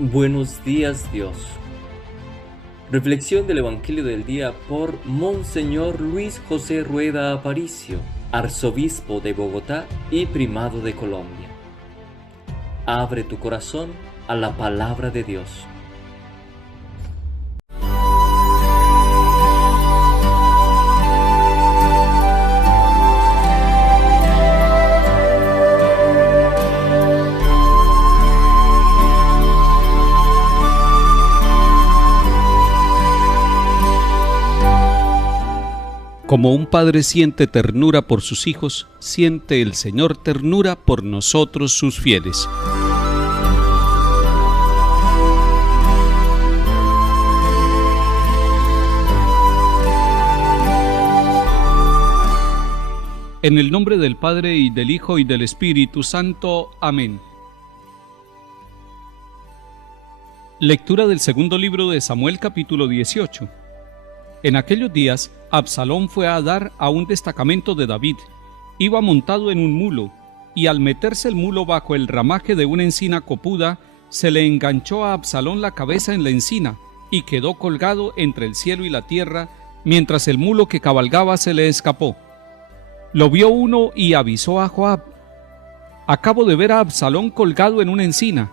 Buenos días, Dios. Reflexión del Evangelio del día por Monseñor Luis José Rueda Aparicio, arzobispo de Bogotá y primado de Colombia. Abre tu corazón a la palabra de Dios. Como un padre siente ternura por sus hijos, siente el Señor ternura por nosotros sus fieles. En el nombre del Padre, y del Hijo, y del Espíritu Santo. Amén. Lectura del segundo libro de Samuel, capítulo 18. En aquellos días, Absalón fue a dar a un destacamento de David. Iba montado en un mulo, y al meterse el mulo bajo el ramaje de una encina copuda, se le enganchó a Absalón la cabeza en la encina, y quedó colgado entre el cielo y la tierra, mientras el mulo que cabalgaba se le escapó. Lo vio uno y avisó a Joab: «Acabo de ver a Absalón colgado en una encina».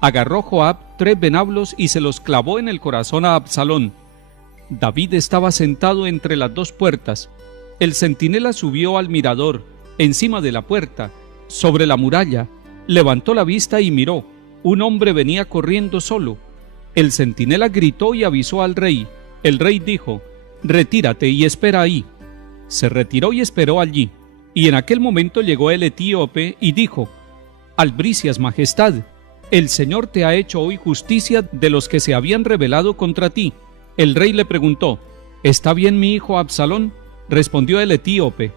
Agarró Joab 3 venablos y se los clavó en el corazón a Absalón. David estaba sentado entre las 2 puertas. El centinela subió al mirador, encima de la puerta, sobre la muralla, levantó la vista y miró. Un hombre venía corriendo solo. El centinela gritó y avisó al rey. El rey dijo: «Retírate y espera ahí». Se retiró y esperó allí. Y en aquel momento llegó el etíope y dijo: «Albricias, majestad, el Señor te ha hecho hoy justicia de los que se habían rebelado contra ti». El rey le preguntó: «¿Está bien mi hijo Absalón?». Respondió el etíope: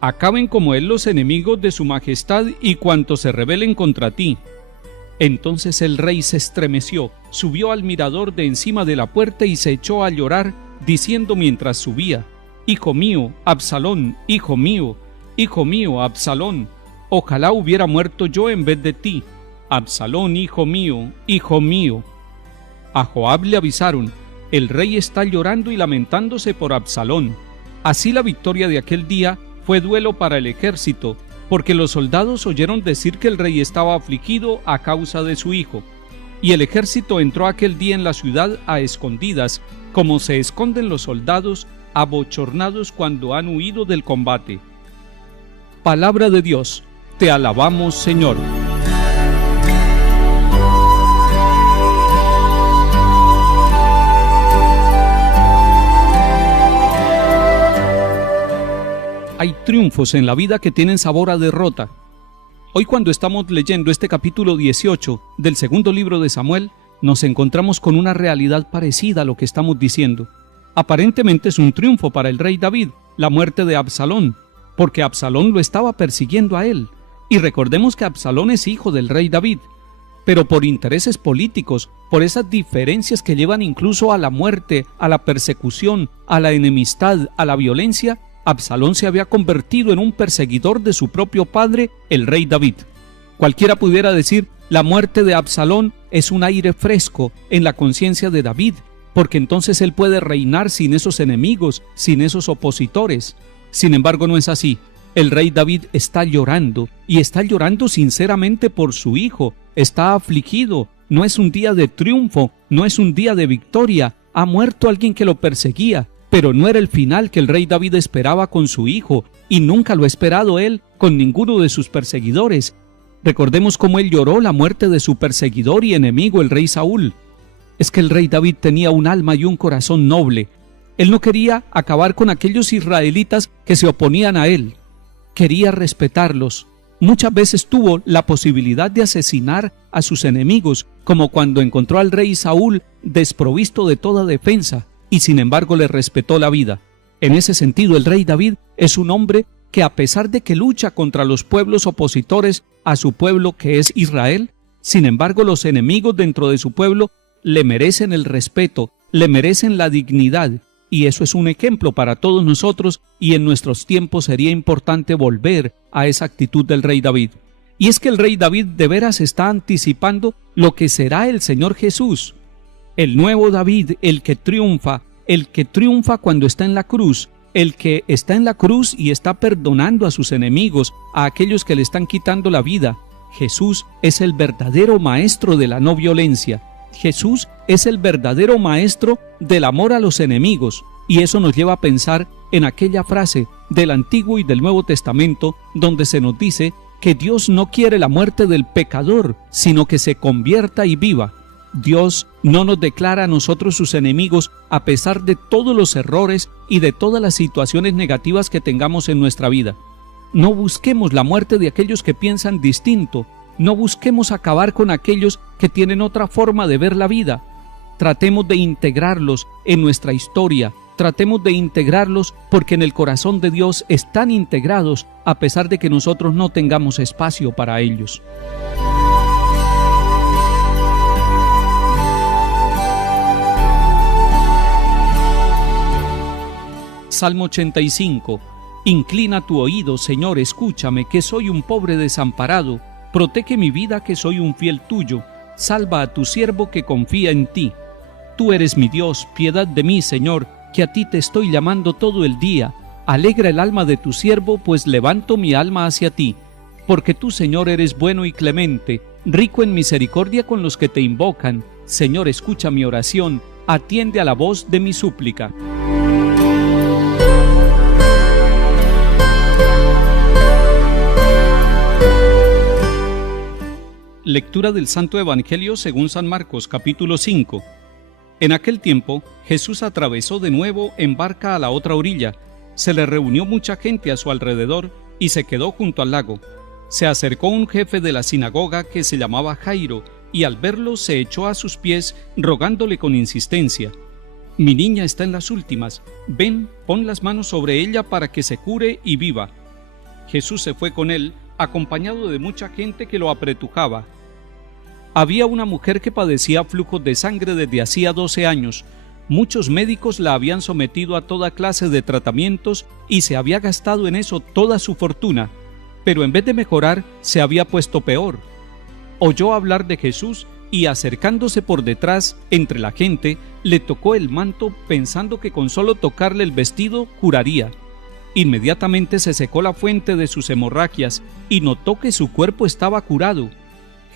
«Acaben como él los enemigos de su majestad y cuantos se rebelen contra ti». Entonces el rey se estremeció, subió al mirador de encima de la puerta y se echó a llorar, diciendo mientras subía: «Hijo mío, Absalón, hijo mío, Absalón, ojalá hubiera muerto yo en vez de ti. Absalón, hijo mío, hijo mío». A Joab le avisaron: «El rey está llorando y lamentándose por Absalón». Así la victoria de aquel día fue duelo para el ejército, porque los soldados oyeron decir que el rey estaba afligido a causa de su hijo. Y el ejército entró aquel día en la ciudad a escondidas, como se esconden los soldados abochornados cuando han huido del combate. Palabra de Dios, te alabamos, Señor. Hay triunfos en la vida que tienen sabor a derrota. Hoy, cuando estamos leyendo este capítulo 18 del segundo libro de Samuel, nos encontramos con una realidad parecida a lo que estamos diciendo. Aparentemente es un triunfo para el rey David, la muerte de Absalón, porque Absalón lo estaba persiguiendo a él. Y recordemos que Absalón es hijo del rey David, pero por intereses políticos, por esas diferencias que llevan incluso a la muerte, a la persecución, a la enemistad, a la violencia, Absalón se había convertido en un perseguidor de su propio padre, el rey David. Cualquiera pudiera decir: la muerte de Absalón es un aire fresco en la conciencia de David, porque entonces él puede reinar sin esos enemigos, sin esos opositores. Sin embargo, no es así. El rey David está llorando, y está llorando sinceramente por su hijo. Está afligido. No es un día de triunfo, no es un día de victoria. Ha muerto alguien que lo perseguía, pero no era el final que el rey David esperaba con su hijo, y nunca lo ha esperado él con ninguno de sus perseguidores. Recordemos cómo él lloró la muerte de su perseguidor y enemigo, el rey Saúl. Es que el rey David tenía un alma y un corazón noble. Él no quería acabar con aquellos israelitas que se oponían a él. Quería respetarlos. Muchas veces tuvo la posibilidad de asesinar a sus enemigos, como cuando encontró al rey Saúl desprovisto de toda defensa, y sin embargo le respetó la vida. En ese sentido, el rey David es un hombre que, a pesar de que lucha contra los pueblos opositores a su pueblo que es Israel, sin embargo los enemigos dentro de su pueblo le merecen el respeto, le merecen la dignidad, y eso es un ejemplo para todos nosotros, y en nuestros tiempos sería importante volver a esa actitud del rey David. Y es que el rey David de veras está anticipando lo que será el Señor Jesús. El nuevo David, el que triunfa cuando está en la cruz, el que está en la cruz y está perdonando a sus enemigos, a aquellos que le están quitando la vida. Jesús es el verdadero maestro de la no violencia. Jesús es el verdadero maestro del amor a los enemigos. Y eso nos lleva a pensar en aquella frase del Antiguo y del Nuevo Testamento donde se nos dice que Dios no quiere la muerte del pecador, sino que se convierta y viva. Dios no nos declara a nosotros sus enemigos a pesar de todos los errores y de todas las situaciones negativas que tengamos en nuestra vida. No busquemos la muerte de aquellos que piensan distinto, no busquemos acabar con aquellos que tienen otra forma de ver la vida. Tratemos de integrarlos en nuestra historia, tratemos de integrarlos porque en el corazón de Dios están integrados a pesar de que nosotros no tengamos espacio para ellos. Salmo 85. Inclina tu oído, Señor, escúchame, que soy un pobre desamparado. Protege mi vida, que soy un fiel tuyo. Salva a tu siervo que confía en ti. Tú eres mi Dios, piedad de mí, Señor, que a ti te estoy llamando todo el día. Alegra el alma de tu siervo, pues levanto mi alma hacia ti. Porque tú, Señor, eres bueno y clemente, rico en misericordia con los que te invocan. Señor, escucha mi oración, atiende a la voz de mi súplica. Lectura del Santo Evangelio según San Marcos, capítulo 5. En aquel tiempo, Jesús atravesó de nuevo en barca a la otra orilla. Se le reunió mucha gente a su alrededor y se quedó junto al lago. Se acercó un jefe de la sinagoga que se llamaba Jairo, y al verlo se echó a sus pies, rogándole con insistencia: «Mi niña está en las últimas. Ven, pon las manos sobre ella para que se cure y viva». Jesús se fue con él, acompañado de mucha gente que lo apretujaba. Había una mujer que padecía flujos de sangre desde hacía 12 años. Muchos médicos la habían sometido a toda clase de tratamientos y se había gastado en eso toda su fortuna, pero en vez de mejorar, se había puesto peor. Oyó hablar de Jesús y, acercándose por detrás, entre la gente, le tocó el manto pensando que con solo tocarle el vestido curaría. Inmediatamente se secó la fuente de sus hemorragias y notó que su cuerpo estaba curado.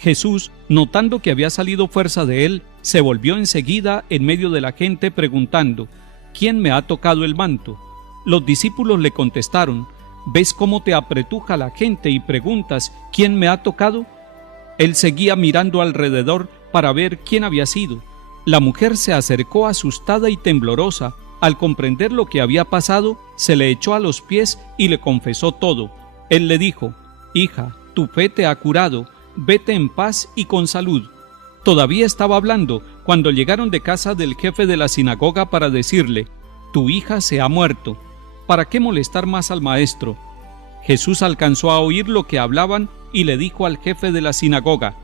Jesús, notando que había salido fuerza de él, se volvió enseguida en medio de la gente preguntando: «¿Quién me ha tocado el manto?». Los discípulos le contestaron: «¿Ves cómo te apretuja la gente y preguntas: ¿quién me ha tocado?». Él seguía mirando alrededor para ver quién había sido. La mujer se acercó asustada y temblorosa. Al comprender lo que había pasado, se le echó a los pies y le confesó todo. Él le dijo: «Hija, tu fe te ha curado. Vete en paz y con salud». Todavía estaba hablando cuando llegaron de casa del jefe de la sinagoga para decirle: «Tu hija se ha muerto. ¿Para qué molestar más al maestro?». Jesús alcanzó a oír lo que hablaban y le dijo al jefe de la sinagoga: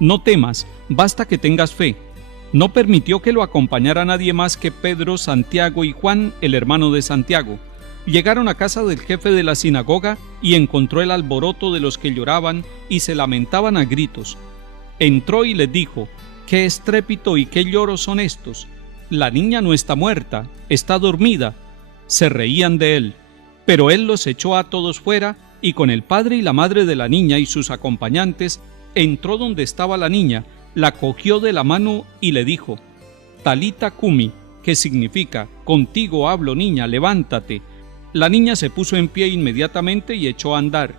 «No temas, basta que tengas fe». No permitió que lo acompañara nadie más que Pedro, Santiago y Juan, el hermano de Santiago. Llegaron a casa del jefe de la sinagoga y encontró el alboroto de los que lloraban y se lamentaban a gritos. Entró y les dijo: «¿Qué estrépito y qué lloros son estos? La niña no está muerta, está dormida». Se reían de él, pero él los echó a todos fuera y con el padre y la madre de la niña y sus acompañantes entró donde estaba la niña, la cogió de la mano y le dijo: «Talita cumi», que significa: «Contigo hablo, niña, levántate». La niña se puso en pie inmediatamente y echó a andar.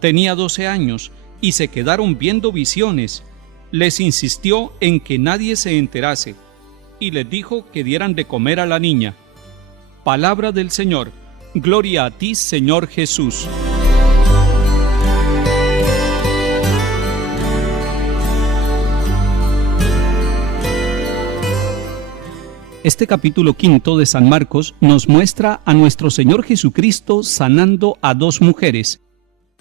Tenía 12 años y se quedaron viendo visiones. Les insistió en que nadie se enterase y les dijo que dieran de comer a la niña. Palabra del Señor. Gloria a ti, Señor Jesús. Este capítulo 5 de San Marcos nos muestra a nuestro Señor Jesucristo sanando a dos mujeres.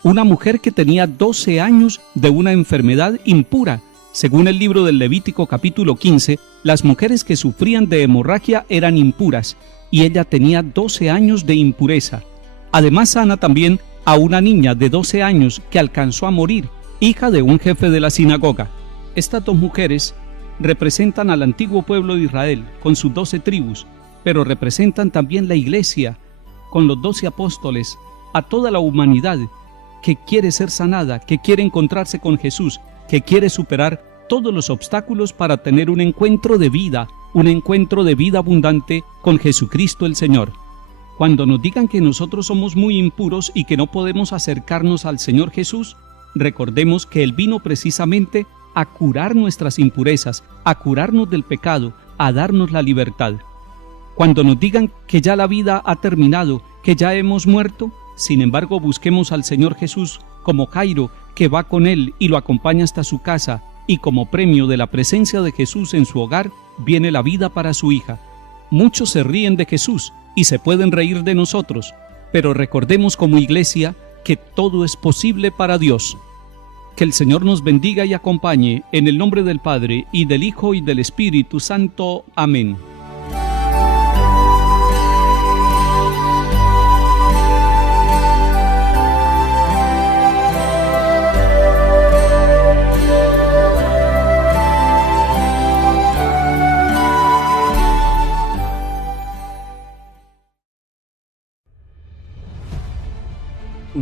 Una mujer que tenía 12 años de una enfermedad impura. Según el libro del Levítico capítulo 15, las mujeres que sufrían de hemorragia eran impuras, y ella tenía 12 años de impureza. Además sana también a una niña de 12 años que alcanzó a morir, hija de un jefe de la sinagoga. Estas dos mujeres representan al antiguo pueblo de Israel con sus 12 tribus, pero representan también la iglesia con los 12 apóstoles, a toda la humanidad que quiere ser sanada, que quiere encontrarse con Jesús, que quiere superar todos los obstáculos para tener un encuentro de vida abundante con Jesucristo el Señor. Cuando nos digan que nosotros somos muy impuros y que no podemos acercarnos al Señor Jesús, recordemos que Él vino precisamente a curar nuestras impurezas, a curarnos del pecado, a darnos la libertad. Cuando nos digan que ya la vida ha terminado, que ya hemos muerto, sin embargo busquemos al Señor Jesús como Jairo, que va con Él y lo acompaña hasta su casa, y como premio de la presencia de Jesús en su hogar, viene la vida para su hija. Muchos se ríen de Jesús y se pueden reír de nosotros, pero recordemos como iglesia que todo es posible para Dios. Que el Señor nos bendiga y acompañe, en el nombre del Padre, y del Hijo, y del Espíritu Santo. Amén.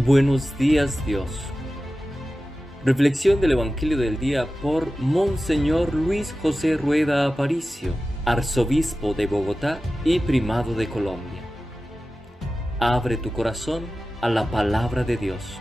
Buenos días, Dios. Reflexión del Evangelio del día por Monseñor Luis José Rueda Aparicio, arzobispo de Bogotá y primado de Colombia. Abre tu corazón a la palabra de Dios.